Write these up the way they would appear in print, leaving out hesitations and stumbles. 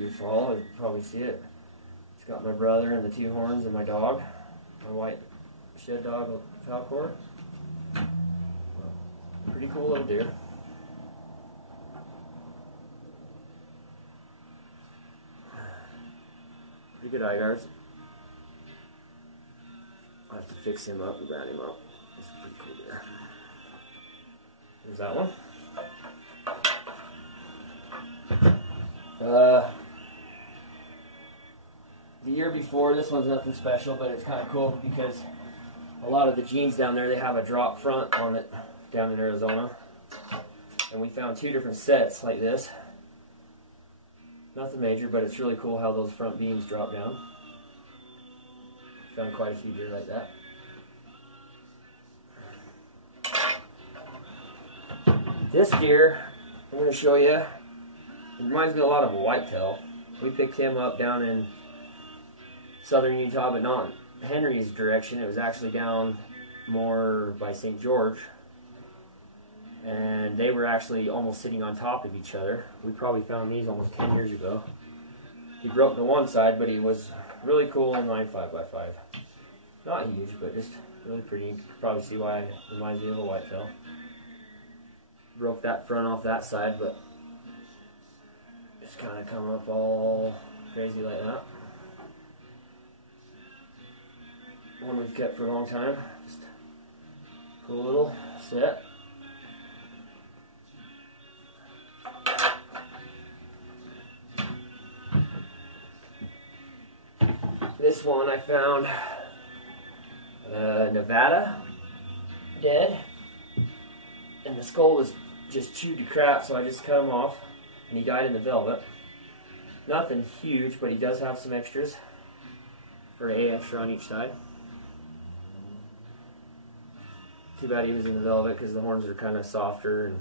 you follow, you probably see it. It's got my brother and the two horns and my dog, my white shed dog, Falcor. Pretty cool little deer. Pretty good eye guards. I'll have to fix him up and round him up. It's a pretty cool deer. There's that one. The year before, this one's nothing special, but it's kind of cool because a lot of the jeans down there, they have a drop front on it down in Arizona. And we found two different sets like this. Nothing major, but it's really cool how those front beams drop down. Found quite a few deer like that. This deer, I'm going to show you, it reminds me a lot of a whitetail. We picked him up down in southern Utah, but not in Henry's direction. It was actually down more by St. George. And they were actually almost sitting on top of each other. We probably found these almost 10 years ago. He broke to one side, but he was really cool inline 5x5. Not huge, but just really pretty. You can probably see why it reminds me of a whitetail. Broke that front off that side, but just kind of come up all crazy like that. One we've kept for a long time. Just cool little set. This one I found Nevada, dead, and the skull was just chewed to crap, so I just cut him off, and he died in the velvet. Nothing huge, but he does have some extras, for A extra on each side. Too bad he was in the velvet because the horns are kind of softer and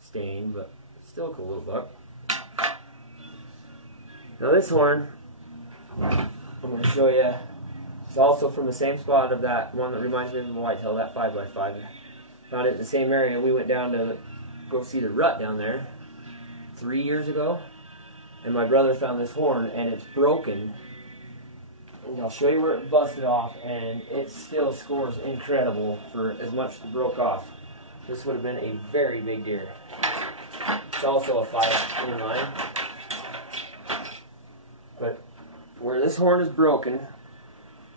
stained, but still a cool little buck. Now this horn, I'm going to show you, it's also from the same spot of that one that reminds me of a whitetail, that 5x5. Found it in the same area. We went down to go see the rut down there 3 years ago, and my brother found this horn, and it's broken. And I'll show you where it busted off, and it still scores incredible for as much as it broke off. This would have been a very big deer. It's also a 5 inline. But where this horn is broken,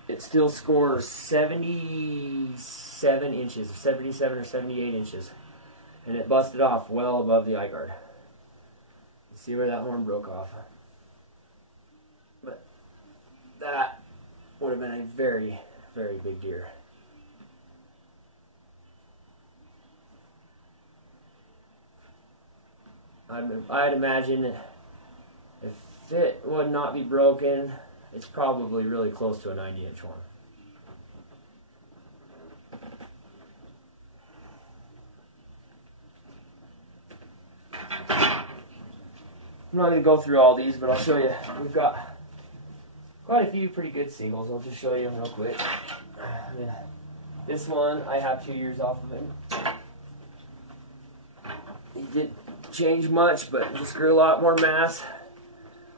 it still scores 77 inches, 77 or 78 inches. And it busted off well above the eye guard. You see where that horn broke off? But that would have been a very, very big deer. I'd imagine if it would not be broken, it's probably really close to a 90-inch horn. I'm not going to go through all these, but I'll show you. We've got quite a few pretty good singles. I'll just show you them real quick. This one, I have 2 years off of him. He didn't change much, but just grew a lot more mass.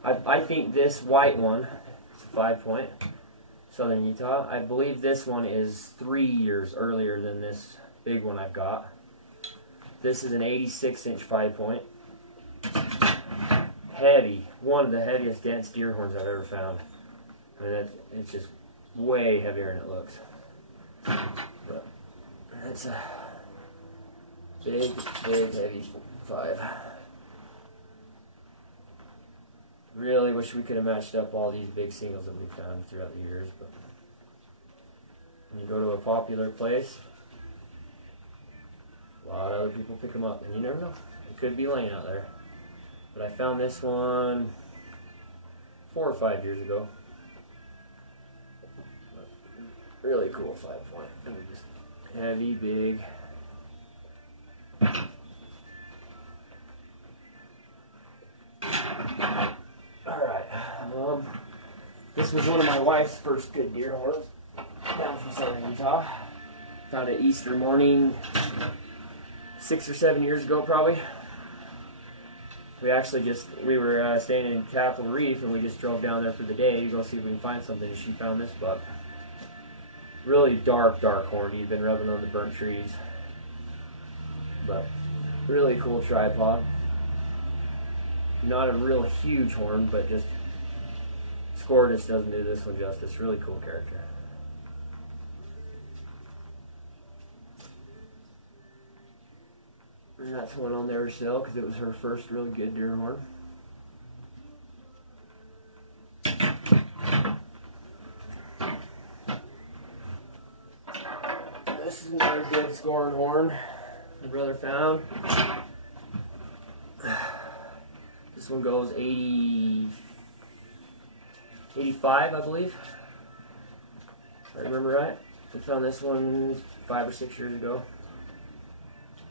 I think this white one, it's a 5-point, southern Utah. I believe this one is 3 years earlier than this big one I've got. This is an 86-inch 5-point. Heavy, one of the heaviest dense deer horns I've ever found. I mean, it's just way heavier than it looks. But that's a big, big, heavy 5. Really wish we could have matched up all these big singles that we found throughout the years, but when you go to a popular place, a lot of other people pick them up, and you never know. It could be laying out there. But I found this one 4 or 5 years ago. Really cool 5-point. And just heavy, big. Alright. This was one of my wife's first good deer horns. Down from southern Utah. Found it Easter morning 6 or 7 years ago probably. we were staying in Capitol Reef, and we just drove down there for the day to go see if we can find something, and she found this buck. Really dark horn. He'd been rubbing on the burnt trees. But really cool tripod. Not a real huge horn, but just Scoardus doesn't do this one justice. Really cool character. And that's one on there still because it was her first really good deer horn. This is another good scoring horn my brother found. This one goes 85, I believe. If I remember right. We found this one 5 or 6 years ago.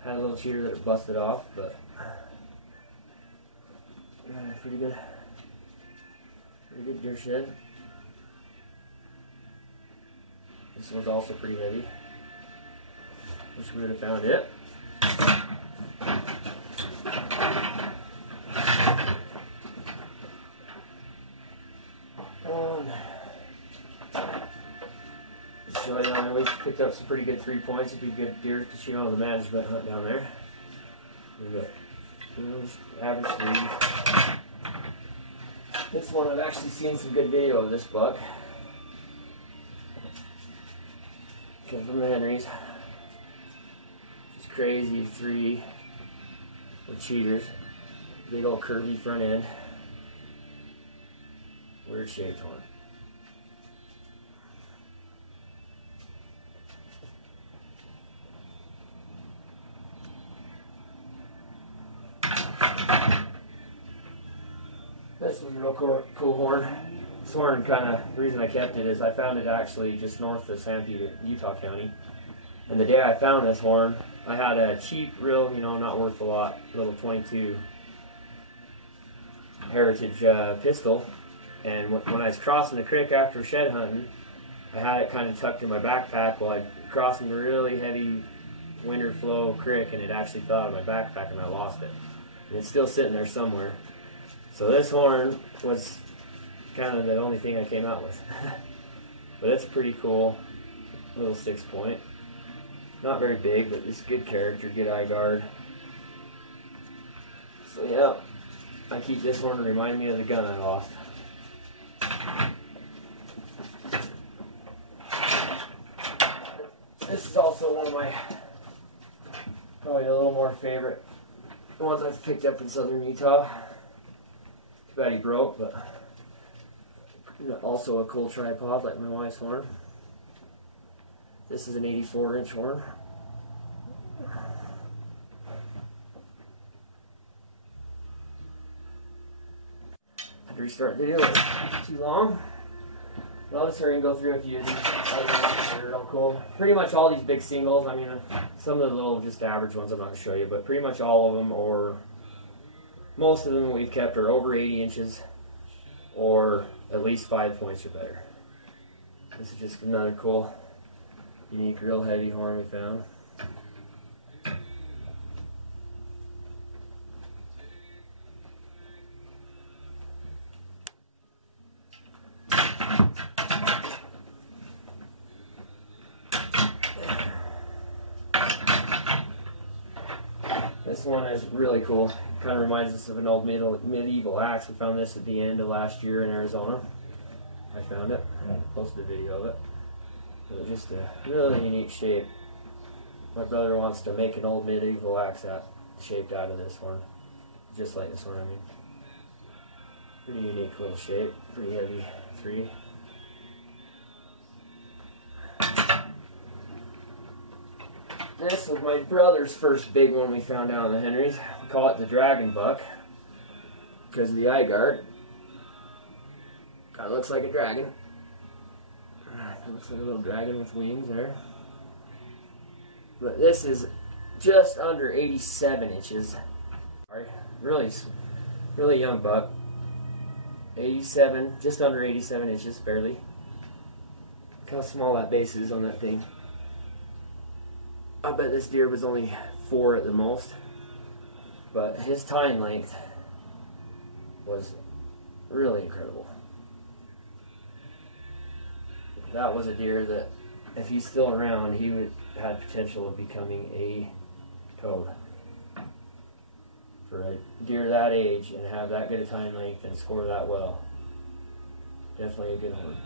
Had a little cheater that it busted off, but pretty good deer shed. This one's also pretty heavy. Wish we would have found it. Show you, I always picked up some pretty good 3 points. It'd be good deer to shoot on the management hunt down there. Just average 3. This one I've actually seen some good video of this buck. Came from the Henrys. Just crazy 3 with cheaters. Big old curvy front end. Weird shaped horn. This was a real cool horn. This horn the reason I kept it is I found it actually just north of Sanpete, Utah County. And the day I found this horn, I had a cheap, real, not worth a lot, little 22 Heritage pistol. And when I was crossing the creek after shed hunting, I had it kind of tucked in my backpack while I crossing a really heavy winter flow creek, and it actually fell out of my backpack and I lost it. And it's still sitting there somewhere. So this horn was kind of the only thing I came out with. But it's pretty cool. Little 6-point. Not very big, but just good character, good eye guard. So yeah, I keep this horn to remind me of the gun I lost. This is also one of my, probably a little more favorite ones I've picked up in southern Utah. Too bad he broke, but also a cool tripod like my wife's horn. This is an 84-inch horn. Had to restart the video. It's too long. But I'll just hurry and go through a few of these. They're all cool. Pretty much all these big singles. I mean, some of the little just average ones I'm not going to show you, but pretty much all of them, or most of them we've kept, are over 80 inches or at least 5 points or better. This is just another cool, unique, real heavy horn we found. This one is really cool. Kind of reminds us of an old medieval axe. We found this at the end of last year in Arizona. I found it. I posted a video of it. It was just a really unique shape. My brother wants to make an old medieval axe shaped out of this horn. Just like this horn, I mean. Pretty unique little shape. Pretty heavy 3. This was my brother's first big one we found out in the Henrys. We call it the dragon buck because of the eye guard. Kind of looks like a dragon. It looks like a little dragon with wings there. But this is just under 87 inches. Really young buck. 87, just under 87 inches, barely. Look how small that base is on that thing. I bet this deer was only 4 at the most, but his tine length was really incredible. That was a deer that, if he's still around, he would had potential of becoming a toad. For a deer that age and have that good a time length and score that well, definitely a good horn.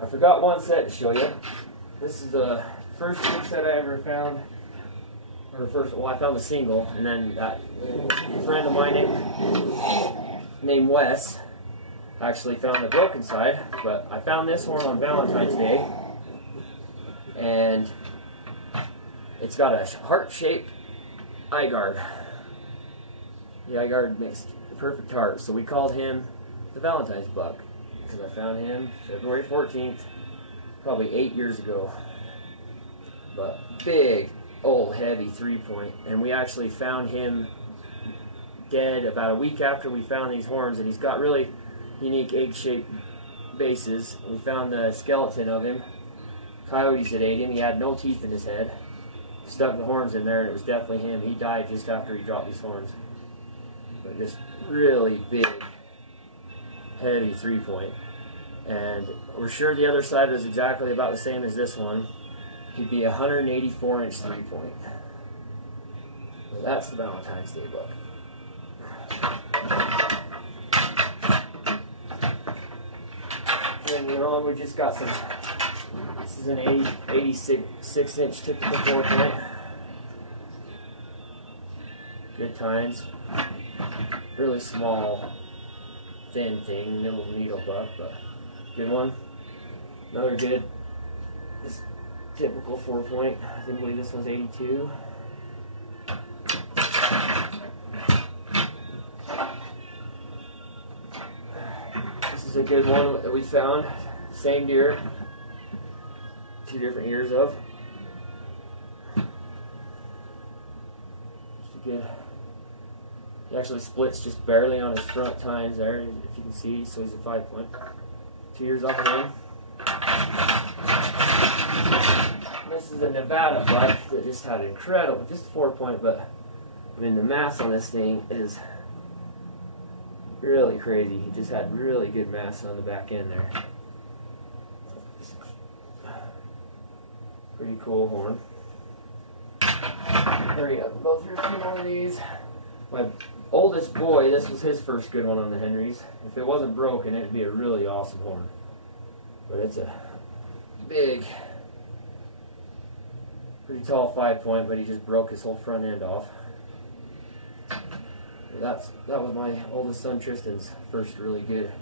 I forgot one set to show you. This is the first big set I ever found. Well, I found the single, and then that friend of mine named Wes actually found the broken side. But I found this horn on Valentine's Day, and it's got a heart-shaped eye guard. The eye guard makes the perfect heart, so we called him the Valentine's buck, because I found him February 14th, probably 8 years ago. But big, old, heavy 3-point, and we actually found him dead about a week after we found these horns, and he's got really unique egg-shaped bases. We found the skeleton of him. Coyotes had ate him. He had no teeth in his head. Stuck the horns in there, and it was definitely him. He died just after he dropped these horns. But just really big, heavy 3-point. And we're sure the other side was exactly about the same as this one. He'd be a 184-inch 3-point. Well, that's the Valentine's Day buck. And later on, we just got some. This is an 86-inch typical 4-point. Good tines. Really small, thin thing, little needle buck, but good one. Another good, just typical 4-point. I believe this one's 82. This is a good one that we found. Same deer. 2 different ears of. Just a good. He actually splits just barely on his front tines there, if you can see, so he's a 5-point. 2 years off of him. This is a Nevada buck that just had incredible, just a 4-point, but I mean the mass on this thing is really crazy. He just had really good mass on the back end there. Pretty cool horn. There you go. Go through a few more of these. My oldest boy, this was his first good one on the Henrys. If it wasn't broken, it'd be a really awesome horn. But it's a big, pretty tall 5-point, but he just broke his whole front end off. That was my oldest son Tristan's first really good.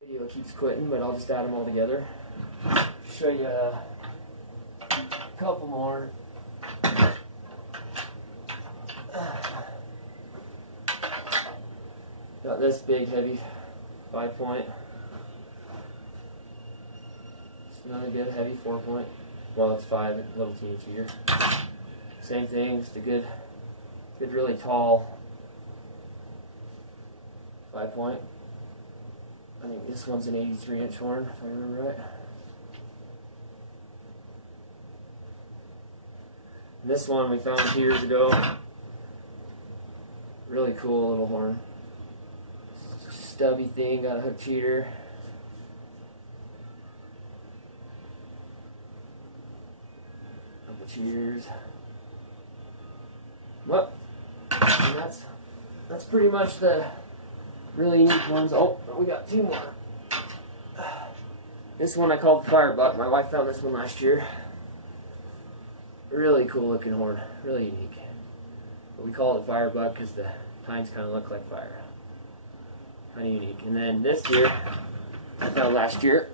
Video keeps quitting, but I'll just add them all together. Show you a couple more. Got this big, heavy 5-point. Another good, heavy 4-point. Well, it's 5, a little teeny cheater. Same thing, just a good, really tall 5-point. I think this one's an 83-inch horn, if I remember right. And this one we found 2 years ago. Really cool little horn. Stubby thing, got a hook cheater. Couple cheaters. Well, and that's pretty much the really unique ones. Oh, we got 2 more. This one I called the Firebuck. My wife found this one last year. Really cool looking horn, really unique. But we call it Firebuck because the tines kind of look like fire. Kind of unique. And then this deer I found last year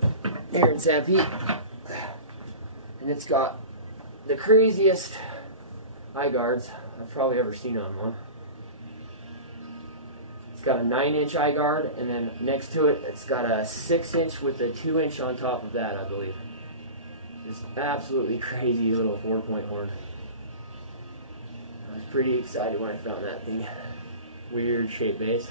here in San Pete, and it's got the craziest eye guards I've probably ever seen on one. It's got a 9-inch eye guard, and then next to it, it's got a 6-inch with a 2-inch on top of that, I believe. Just absolutely crazy little 4-point horn. I was pretty excited when I found that thing. Weird shape base.